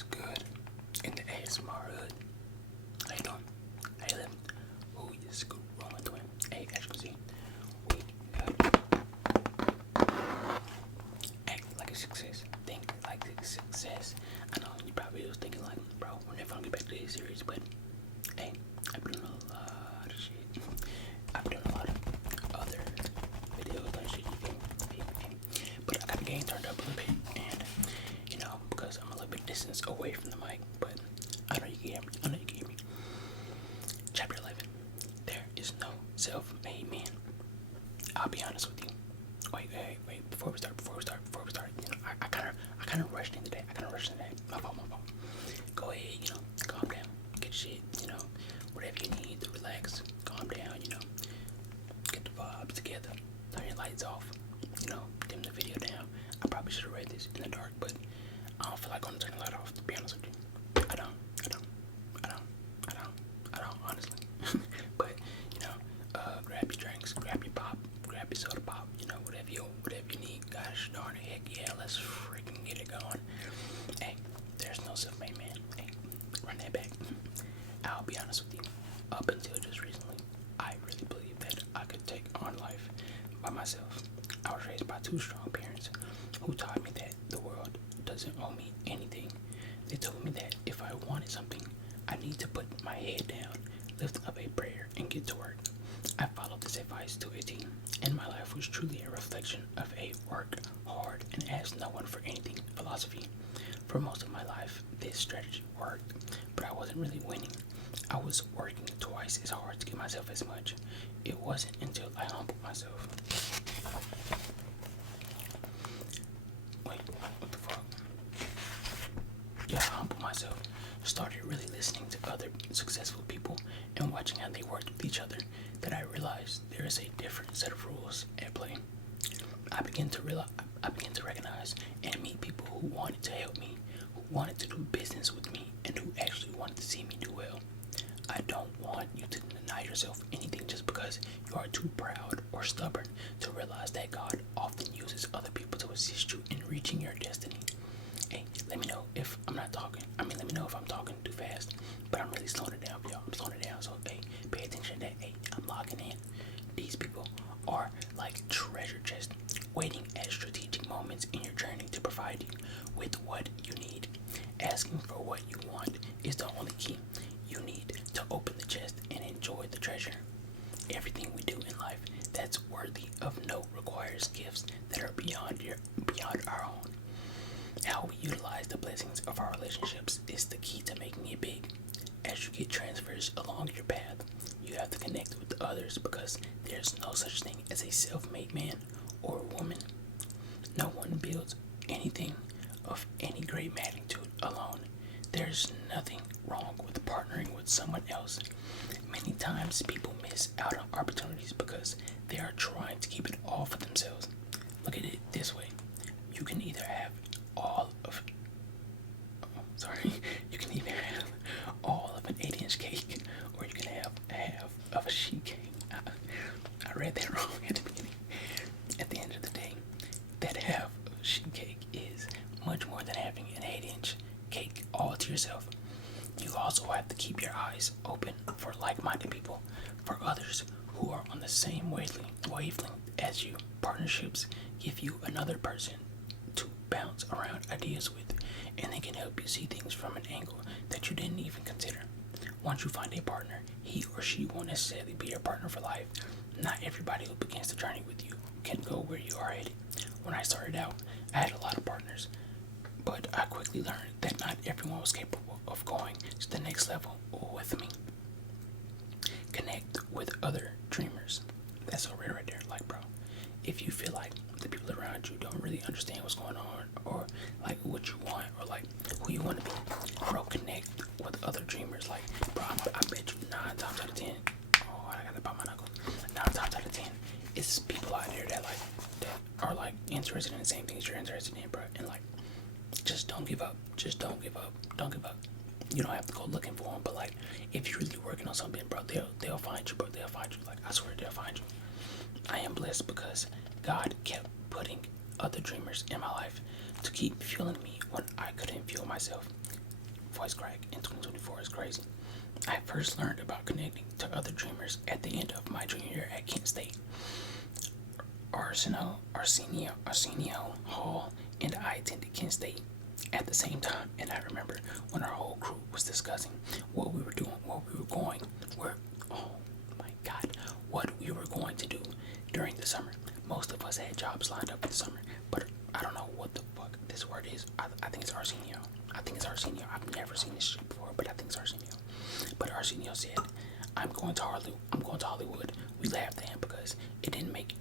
What's good in the ASMR hood? How you doing? How you living? Oh, yes, good rolling twin. Hey, as you can see, we act like a success. Think like a success. I know you probably was thinking like, bro, we're never gonna get back to this series, but hey, I've been doing a lot of shit. I've been doing a lot of other videos and shit. You feel me? But I got the game turned up a little bit, and because I'm a little bit distance away from the mic, but I know you can hear me. I know you can hear me. Chapter 11. There is no self-made man. I'll be honest with you. Wait. Before we start. I kind of rushed in today. My fault. Go ahead, calm down. Get shit, whatever you need to relax. Calm down, get the vibes together. Turn your lights off. Dim the video down. I probably should have read this in the dark, but I don't feel like going to turn the light off, to be honest with you. I don't, honestly. But, grab your drinks, grab your pop, grab your soda pop, whatever you need. Gosh darn it, heck yeah, let's freaking get it going. Hey, there's no self-made man. Hey, run that back. I'll be honest with you, up until just recently, I really believed that I could take on life by myself. I was raised by two strong parents who taught me that the world doesn't owe me anything. They told me that if I wanted something, I need to put my head down, lift up a prayer, and get to work. I followed this advice to a T, and my life was truly a reflection of a work hard and ask no one for anything philosophy. For most of my life, this strategy worked, but I wasn't really winning. I was working twice as hard to give myself as much. It wasn't until I humbled myself. Wait, what the fuck? Yeah, I humbled myself. Started really listening to other successful people and watching how they worked with each other that I realized there is a different set of rules at play. I began to recognize and meet people who wanted to help me, who wanted to do business with me, and who actually wanted to see me do well. I don't want you to deny yourself anything just because you are too proud or stubborn to realize that God often uses other people to assist you in reaching your destiny. Hey, let me know if I'm not talking. Let me know if I'm talking too fast. But I'm really slowing it down for y'all. I'm slowing it down. So, hey, pay attention to that. Hey, I'm locking in. These people are like treasure chests, waiting at strategic moments in your journey to provide you with what you need. Asking for what you want is the only key. You need to open the chest and enjoy the treasure. Everything we do in life that's worthy of note requires gifts that are beyond our own. How we utilize the blessings of our relationships is the key to making it big. As you get transfers along your path, you have to connect with others because there's no such thing as a self-made man or woman. No one builds anything of any great magnitude alone. There's nothing wrong with partnering with someone else. Many times people miss out on opportunities because they are trying to keep it all for themselves. Look at it this way. You can either have you can either have all of an 8-inch cake or you can have half of a sheet cake. I read that wrong at the beginning. At the end of the day, that half of a sheet cake is much more than having an 8-inch cake all to yourself. You also have to keep your eyes open for like-minded people, for others who are on the same wavelength as you. Partnerships give you another person to bounce around ideas with, and they can help you see things from an angle that you didn't even consider. Once you find a partner, he or she won't necessarily be your partner for life. Not everybody who begins the journey with you can go where you are headed. When I started out, I had a lot of partners, but I quickly learned that not everyone was capable of going to the next level with me. Connect with other dreamers. That's so rare right there. Like, bro, if you feel like the people around you don't really understand what's going on or like what you want or like who you want to be, bro, connect with other dreamers. Like, bro, I bet you 9 times out of 10, oh, I gotta pop my knuckle. 9 times out of 10, it's people out there that are like interested in the same things you're interested in, bro. And like, just don't give up. Don't give up. You don't have to go looking for them, but like, if you're really working on something, bro, they'll find you, bro. They'll find you. Like, I swear, they'll find you. I am blessed because God kept putting other dreamers in my life to keep fueling me when I couldn't fuel myself. voice crack in 2024 is crazy. I first learned about connecting to other dreamers at the end of my junior year at Kent State. Arsenio Hall and I attended Kent State at the same time, and I remember when our whole crew was discussing what we were doing, oh my god, what we were going to do during the summer. Most of us had jobs lined up for the summer, but I don't know what the fuck this word is. I think it's Arsenio. I've never seen this shit before, but I think it's Arsenio. But Arsenio said, I'm going to Hollywood. We laughed at him because it didn't make.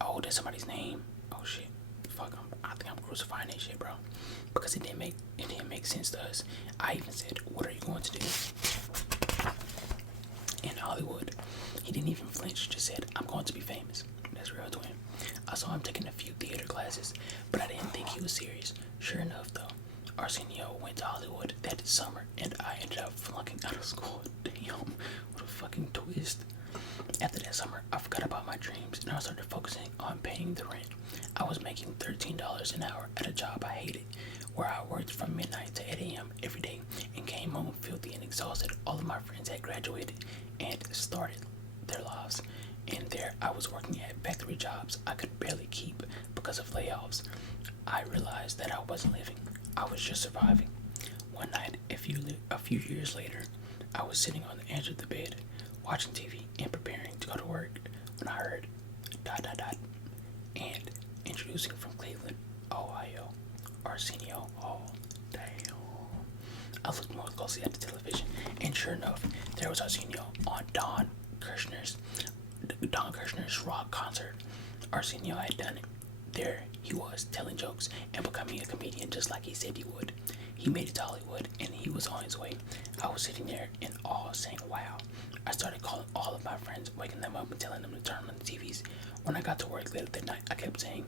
Oh, that's somebody's name. Oh shit. Fuck. I think I'm crucifying that shit, bro. Because it didn't make sense to us. I even said, what are you going to do in Hollywood? He didn't even flinch. Just said, I'm going to be famous. That's real to him. I saw him taking a few theater classes, but I didn't think he was serious. Sure enough, though, Arsenio went to Hollywood that summer, and I ended up flunking out of school. Damn, what a fucking twist. After that summer, I forgot about my dreams, and I started focusing on paying the rent. I was making $13 an hour at a job I hated, where I worked from midnight to 8 a.m. every day, and came home filthy and exhausted. All of my friends had graduated and started their lives, and there I was working at factory jobs I could barely keep because of layoffs. I realized that I wasn't living. I was just surviving. One night, a few years later, I was sitting on the edge of the bed, watching TV and preparing to go to work, when I heard ... and introducing from Cleveland, Ohio, Arsenio Hall. Damn. I looked more closely at the television, and sure enough, there was Arsenio on Don Kirshner's rock concert. Arsenio had done it. There he was, telling jokes and becoming a comedian just like he said he would. He made it to Hollywood, and he was on his way. I was sitting there in awe, saying, wow. I started calling all of my friends, waking them up and telling them to turn on the TVs. When I got to work later that night, I kept saying,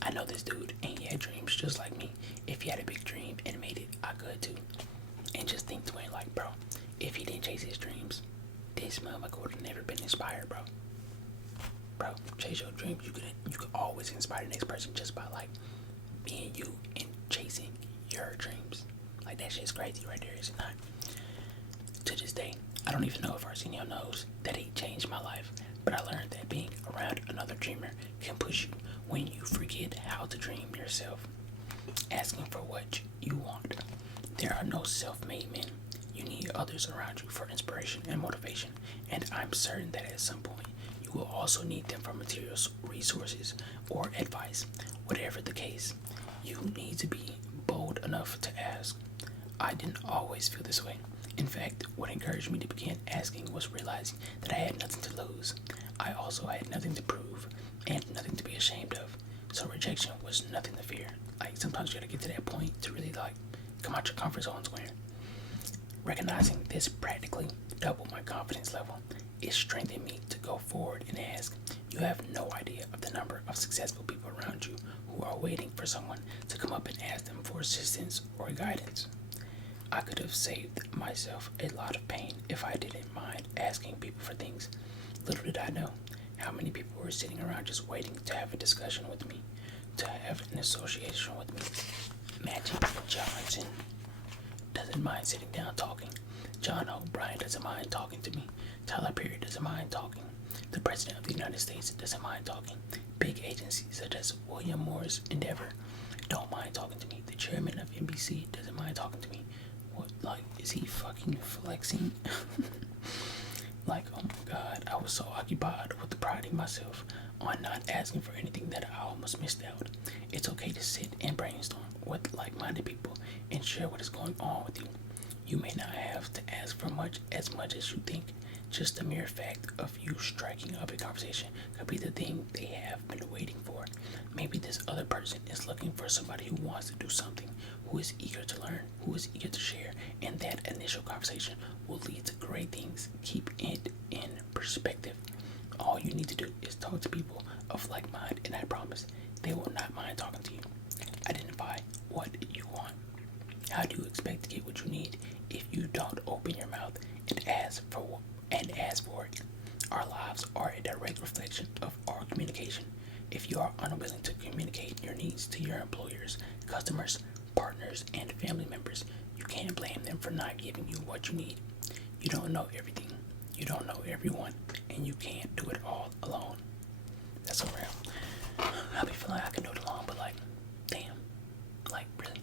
I know this dude, and he had dreams just like me. If he had a big dream and made it, I could too. And just think to it like, bro, if he didn't chase his dreams, this motherfucker would have never been inspired, bro. Bro, chase your dreams. You could always inspire the next person just by like being you and chasing your dreams. Like that shit's crazy right there, is it not? To this day, I don't even know if Arsenio knows that he changed my life, but I learned that being around another dreamer can push you when you forget how to dream yourself. Asking for what you want. There are no self-made men. You need others around you for inspiration and motivation, and I'm certain that at some point you will also need them for materials, resources, or advice. Whatever the case, you need to be bold enough to ask. I didn't always feel this way. In fact, what encouraged me to begin asking was realizing that I had nothing to lose. I also had nothing to prove and nothing to be ashamed of. So rejection was nothing to fear. Like sometimes you gotta get to that point to really like come out your comfort zone square. Recognizing this practically doubled my confidence level. It strengthened me to go forward and ask. You have no idea of the number of successful people around you who are waiting for someone to come up and ask them for assistance or guidance. I could have saved myself a lot of pain if I didn't mind asking people for things. Little did I know how many people were sitting around just waiting to have a discussion with me, to have an association with me. Magic Johnson doesn't mind sitting down talking. John O'Brien doesn't mind talking to me. Tyler Perry doesn't mind talking. The President of the United States doesn't mind talking. Big agencies such as William Morris Endeavor don't mind talking to me. The chairman of NBC doesn't mind talking to me. What, like, is he fucking flexing? Like, oh my god, I was so occupied with priding myself on not asking for anything that I almost missed out. It's okay to sit and brainstorm with like-minded people and share what is going on with you. You may not have to ask for much as you think. Just the mere fact of you striking up a conversation could be the thing they have been waiting for. Maybe this other person is looking for somebody who wants to do something, who is eager to learn, who is eager to share, and that initial conversation will lead to great things. Keep it in perspective. All you need to do is talk to people of like mind, and I promise they will not mind talking to you. Identify what you want. How do you expect to get what you need if you don't open your mouth and ask for it? Our lives are a direct reflection of our communication. If you are unwilling to communicate your needs to your employers, customers, partners, and and family members. You can't blame them for not giving you what you need. You don't know everything. You don't know everyone. And you can't do it all alone. That's so real. I be feeling like I can do it alone, but like, damn. Like, really?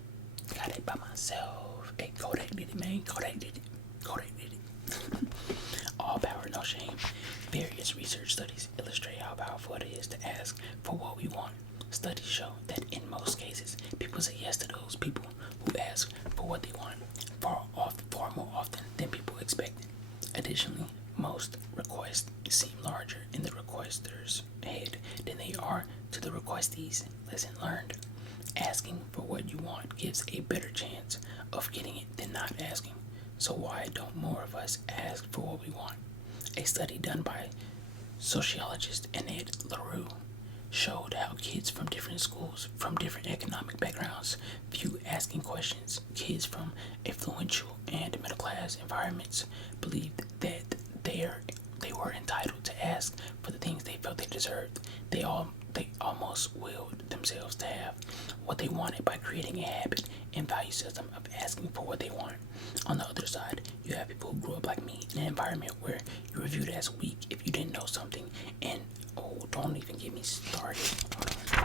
Got it by myself. Hey, Kodak did it, man. Kodak did it. Kodak did it. All power, no shame. Various research studies illustrate how powerful it is to ask for what we want. Studies show that in most cases, people say yes to those people who ask for what they want far more often than people expected. Additionally, most requests seem larger in the requester's head than they are to the requestees. Lesson learned. Asking for what you want gives a better chance of getting it than not asking. So why don't more of us ask for what we want? A study done by sociologist Annette LaRue showed how kids from different schools, from different economic backgrounds, view asking questions. Kids from affluential and middle-class environments believed that they were entitled to ask for the things they felt they deserved. They almost willed themselves to have what they wanted by creating a habit and value system of asking for what they want. On the other side, you have people who grew up like me in an environment where you were viewed as weak if you didn't know something. And don't even get me started.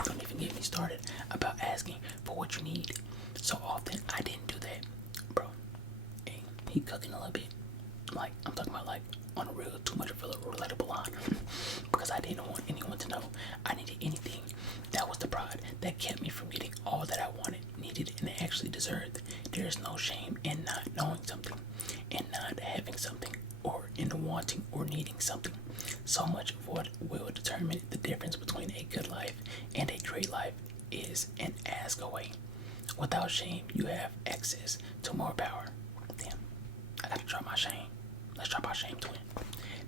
Don't even get me started about asking for what you need. So often I didn't do that, bro. Hey, he cooking a little bit. Like, I'm talking about like on a real, too much of a relatable line. Because I didn't want anyone to know I needed anything. That was the pride that kept me from getting all that I wanted, needed, and actually deserved. There is no shame in not knowing something, in not having something, or in wanting or needing something. So much of what will determine the difference between a good life and a great life is an ask away. Without shame, you have access to more power. Damn, I gotta drop my shame. Let's drop our shame, twin.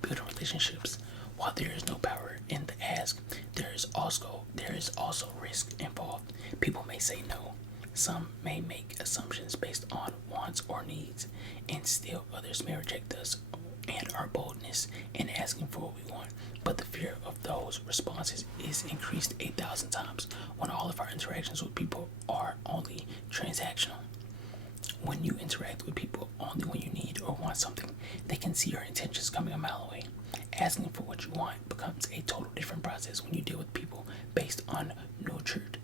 Building relationships. While there is no power in the ask, there is also risk involved. People may say no. Some may make assumptions based on wants or needs, and still others may reject us and our boldness in asking for what we want. But the fear of those responses is increased 8,000 times when all of our interactions with people are only transactional. When you interact with people only when you need or want something, they can see your intentions coming a mile away. Asking for what you want becomes a total different process when you deal with people based on nurtured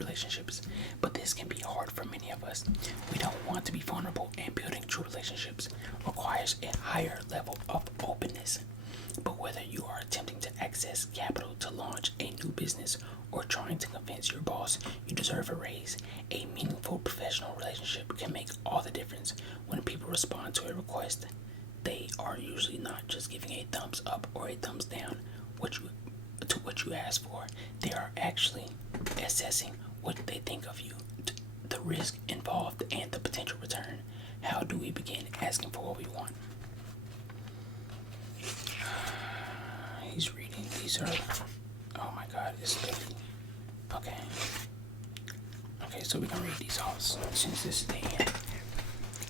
relationships. But this can be hard for many of us. We don't want to be vulnerable, and building true relationships requires a higher level of openness. But whether you are attempting to access capital to launch a new business or trying to convince your boss you deserve a raise, a meaningful professional relationship can make all the difference. When people respond to a request, they are usually not just giving a thumbs up or a thumbs down to what you asked for. They are actually assessing what they think of you, the risk involved, and the potential return. How do we begin asking for what we want? He's reading. These are, oh my god, it's literally, okay. Okay, so we're gonna read these all since this is the end.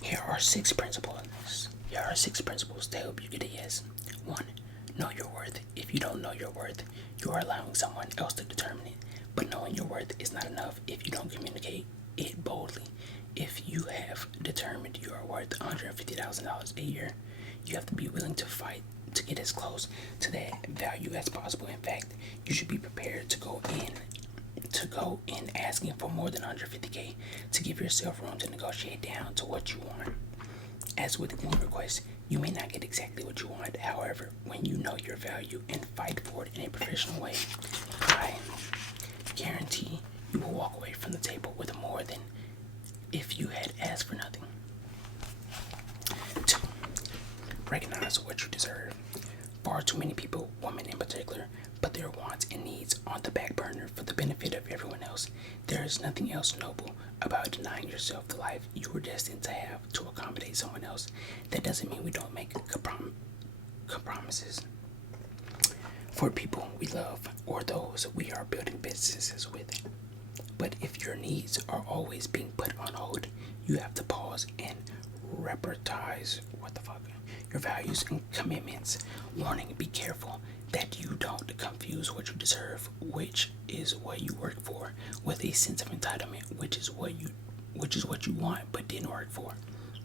Here are 6 principles. Here are 6 principles to help you get a yes. 1. Know your worth. If you don't know your worth, you are allowing someone else to determine it. But knowing your worth is not enough if you don't communicate it boldly. If you have determined you are worth $150,000 a year, you have to be willing to fight to get as close to that value as possible. In fact, you should be prepared to go in asking for more than $150K to give yourself room to negotiate down to what you want. As with any request, you may not get exactly what you want. However, when you know your value and fight for it in a professional way, I guarantee you will walk away from the table with more than if you had asked for nothing. 2. Recognize what you deserve. Far too many people, women in particular, put their wants and needs on the back burner for the benefit of everyone else. There is nothing else noble about denying yourself the life you were destined to have to accommodate someone else. That doesn't mean we don't make compromises for people we love or those we are building businesses with. But if your needs are always being put on hold, you have to pause and repertize what the fuck your values and commitments. Warning: be careful that you don't confuse what you deserve, which is what you work for, with a sense of entitlement, which is what you want but didn't work for.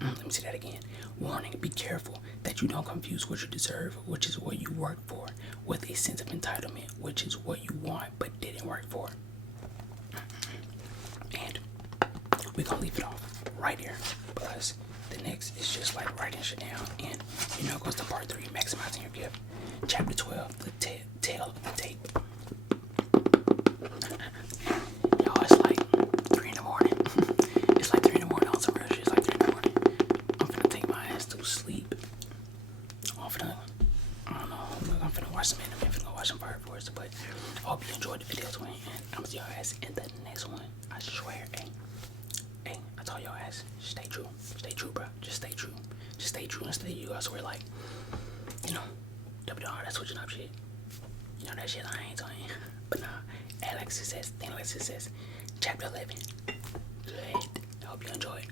Let me say that again. Warning: be careful that you don't confuse what you deserve, which is what you work for, with a sense of entitlement, which is what you want but didn't work for. And we're gonna leave it off right here because the next is just like writing shit down. And it goes to part 3, maximizing your gift. Chapter 12, the tail of the tape. Y'all, it's like 3 in the morning. It's like 3 in the morning on some real shit. It's like 3 in the morning. I'm finna take my ass to sleep. I don't know. I'm finna watch some anime. I'm finna go watch some Fire Force. But I hope you enjoyed the video, twin. And I'm gonna see y'all ass in the next one. I swear. Hey, I told y'all ass, stay true. Stay true, bro. Just stay true. Just stay true and stay you. I swear, like, WR, that's switching up shit. That shit I ain't doing. But nah, act like success, think like success. Chapter 11. Good. I hope you enjoyed.